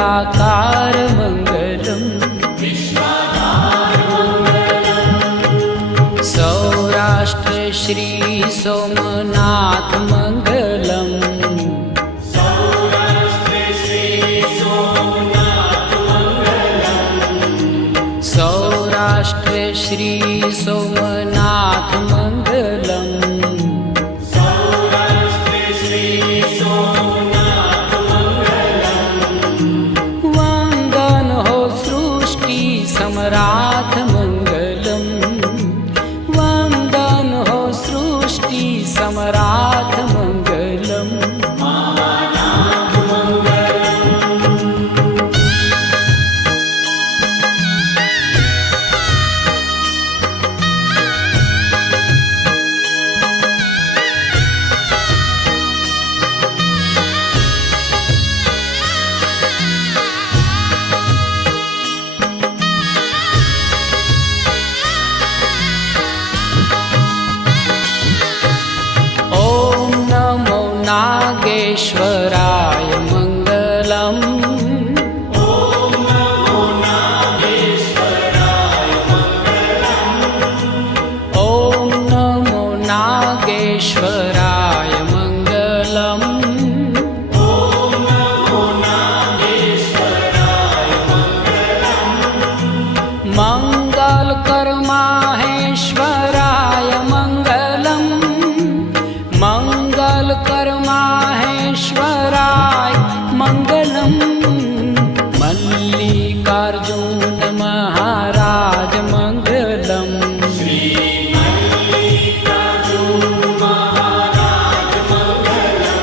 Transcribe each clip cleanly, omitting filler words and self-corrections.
मंगलाकार मंगलम सौराष्ट्र श्री सोमनाथ मंगलम सौराष्ट्र श्री सोमनाथ मंगलम वंदन हो सृष्टि सम्राट मंगलम वंदन हो सृष्टि सम्राट मंगलम नागेश्वराय मंगलम ओम नमो नागेश्वराय मंगलम ओम नमो नागेश्वराय मंगलम ओम नमो नागेश्वराय मंगलम मंगल कर माहेश्वराय मंगलम मंगल कर माहेश्वराय मंगलम मल्लिकार्जुन महाराज मंगलम श्री मल्लिकार्जुन महाराज मंगलम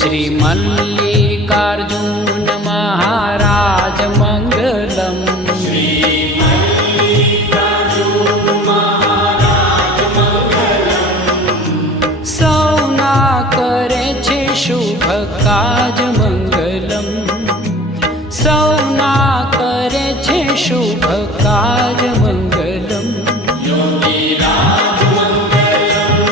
श्री मल्लिकार्जुन महाराज मंगलम श्री मल्लिकार्जुन महाराज मंगलम सौना करे छे शुभ काज मंगलम सौना करे छे शुभ काज मंगलम योगीराज मंगलम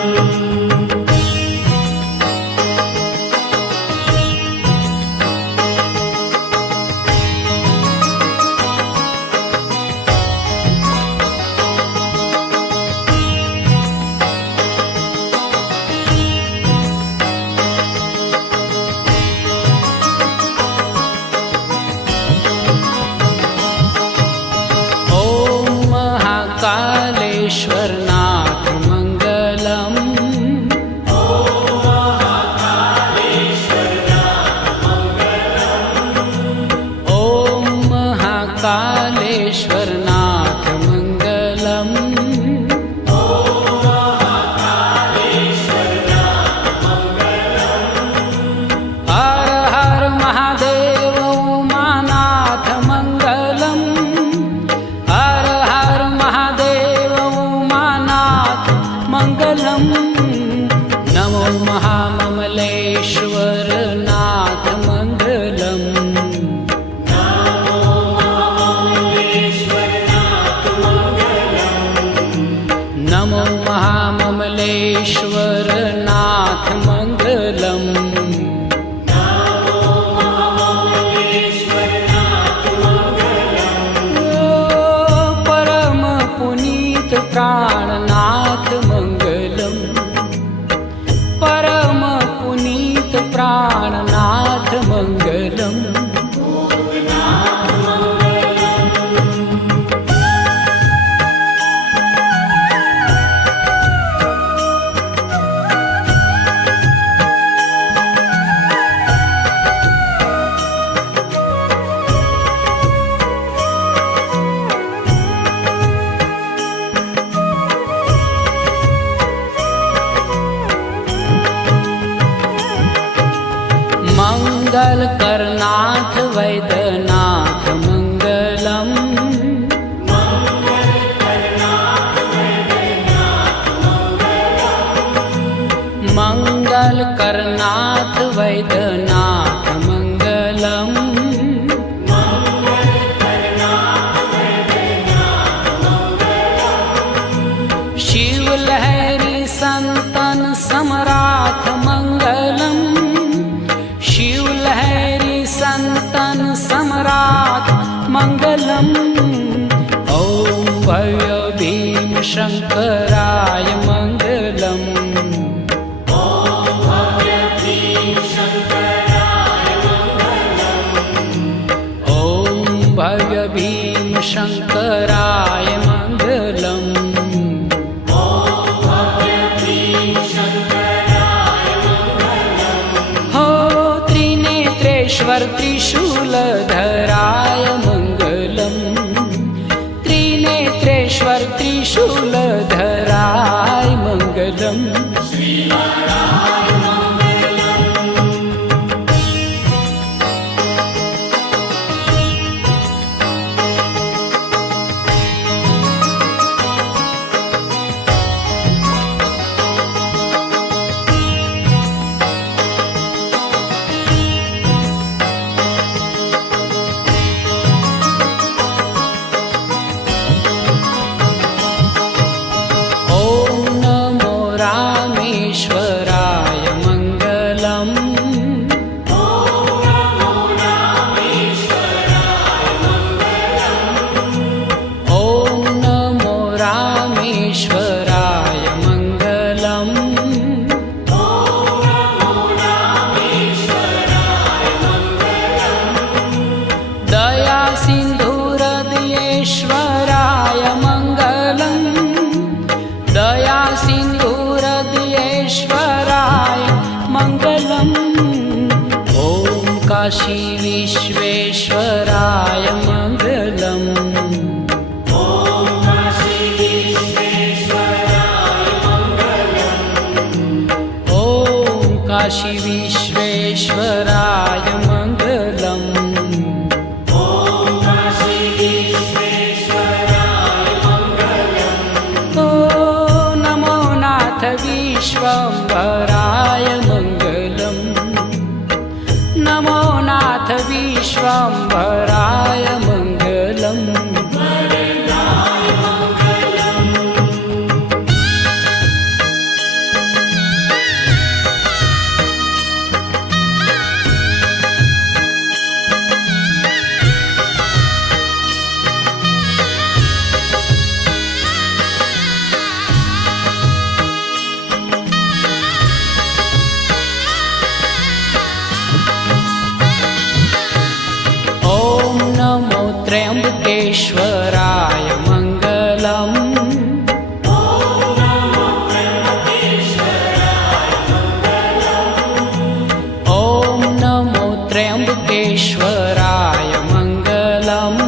कालेश्वरनाथ मंगलम ओम महाकालेश्वरनाथ मंगलम ओम महाकालेश्वरनाथ मंगलम ओम महाकालेश्वरनाथ मंगलम हर हर महादेव उमानाथ मंगलम हर हर महादेव मंगलम नमो महाममलेश्वर नाथ मंगलम नमो महाममलेश्वर नाथ मंगलम नमो महाममलेश्वर नाथ मंगलम नमो महाममलेश्वर नाथ मंगलम परम पुनीत प्राणनाथ मंगलम परम पुनीत प्राणनाथ मंगलम मंगल करनाथ वैद्यनाथ मंगलम मंगल करनाथ वैद्यनाथ मंगलम मंगल करनाथ वैद्यनाथ मंगलम मंगल करनाथ वैद्यनाथ मंगलम शिव लहरी संतन सम्राट मंगलम शिव लहरी संतन मङ्गलम् ॐ भव्य भीम शङ्कराय मङ्गलम् भव्य भीम शङ्कराय मङ्गलम् हो त्रिनेत्रेश्वर त्रिशूलधराय मङ्गलम् त्रिनेत्रेश्वर त्रिशूलधराय मङ्गलम् रामेश्वराय मङ्गलम् ॐ नमो रामेश्वराय मङ्गलम् दया सिन्धुहृदयेश्वराय मङ्गलम् दया सिन्धुहृदयेश्वराय मङ्गलम् ॐ काशी विश्वेश्वराय मङ्गलम् ॐ काशी विश्वेश्वराय मङ्गलम् विश्वम्भराय मङ्गलम् नमो नाथ विश्वम्भराय मङ्गलम् त्र्यम्बकेश्वराय मङ्गलम् ॐ नमो त्र्यम्बकेश्वराय मङ्गलम्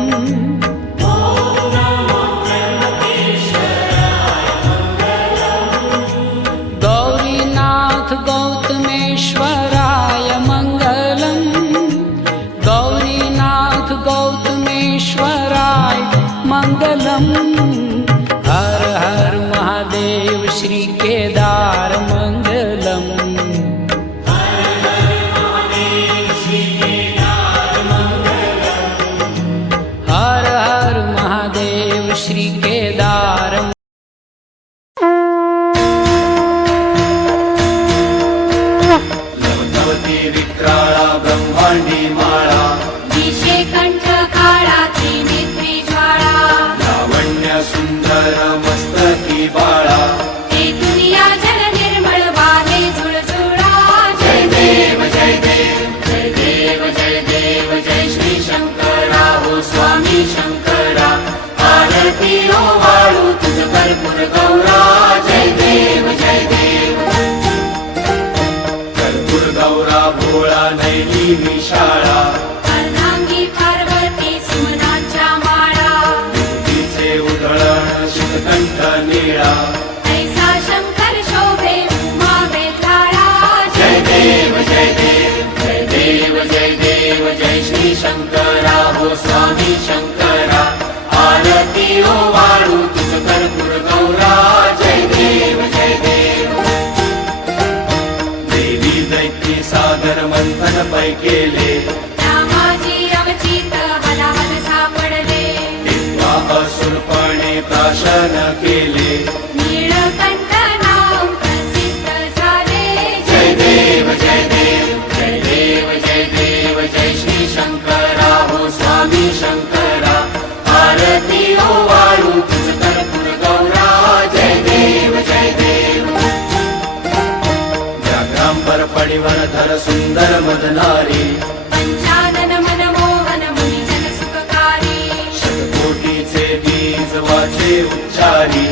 गौरीनाथ गौतमेश्वराय मङ्गलम् गौरीनाथ गौतमेश्वराय मङ्गलम् हर हर महादेव श्री केदार मङ्गलम् हर हर महादेव श्री केदार विक्राळा ब्रह्मांडी माळा कंठ काळा त्रिनेत्री ज्वाळा लावण्य सुंदर मस्तकी बाळा हे दुनिया जल निर्मळ वाहे झुळझुळा जय देव जय देव जय देव जय देव जय श्री शंकरा हो स्वामी शंकरा आरती ओ वाळू तुझ कर्पूर गौरा जय देव जय देव कर्पूर गौरा भोळा नैली विशाळा अर्धांगी पार्वती सुमनाच्या माळा तिचे उधळण शिवकंठ निळा ऐसा शंकर शोभे उमा वेताळा जय देव जय देव जय देव जय देव जय श्री शंकरा हो स्वामी शंकरा आरती ओ वाळू तुझ कर्पूर गौरा जय देव जय देव देवी दैत्य सागर मंथन पै केले रामाजी अवचित हलाहल सापडले तेव्हा असुरपणे प्राशन केले नीळकंठ नाव प्रसिद्ध झाले जय देव जय देव जय देव जय देव जय श्री शंकरा हो स्वामी शंकरा सुंदर मदनारी पंचानन मनमोहन मुनिजन सुखकारी शतकोटीचे बीज वाचे उच्चारी